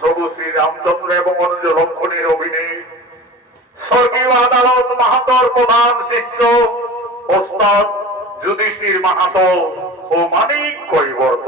প্রভু শ্রীরামচন্দ্র এবং অনুজ লক্ষণের অভিনয় স্বর্গীয় আদালত মাহাতর প্রধান শিষ্য ওস্তাদ যুধিষ্ঠির মাহাতো ও মানিক কৈবর্ত।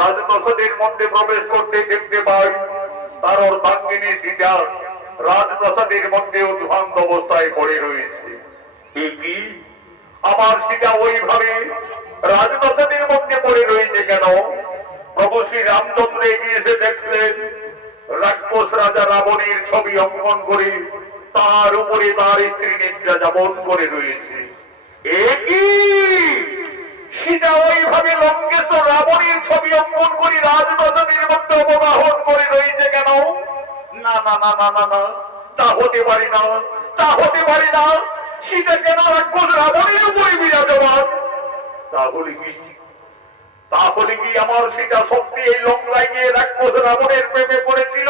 রাজপ্রাসাদের মধ্যে প্রবেশ করতে দেখতে পাই তার অর্ধাঙ্গিনী সীতা রাজপ্রাসাদের মধ্যে উদ্ভ্রান্ত অবস্থায় পড়ে রয়েছে। কি আমার সীতা ওইভাবে রাজপ্রাসাদের মধ্যে পড়ে রয়েছে কেন? প্রভু শ্রী রামচন্দ্র এগিয়ে এসে দেখলেন রাক্ষস রাজা রাবণের ছবি অঙ্কন করে তার উপরে তার স্ত্রী নিদ্রা যাপন করে রয়েছে। সীতা ওইভাবে লঙ্কেশ্বর রাবণের ছবি অঙ্কন করে রাজপ্রাসাদের মধ্যে অবগাহন করে রয়েছে কেন? না না না না না না, তা হতে পারে না, তা হতে পারে না। সীতা কেন রাক্ষস রাবণের উপরে বিরাজমান? তাহলে কি আমার সীতা সত্যি এই লঙ্কায় গিয়ে রাক্ষস রাবণের প্রেমে পড়েছিল?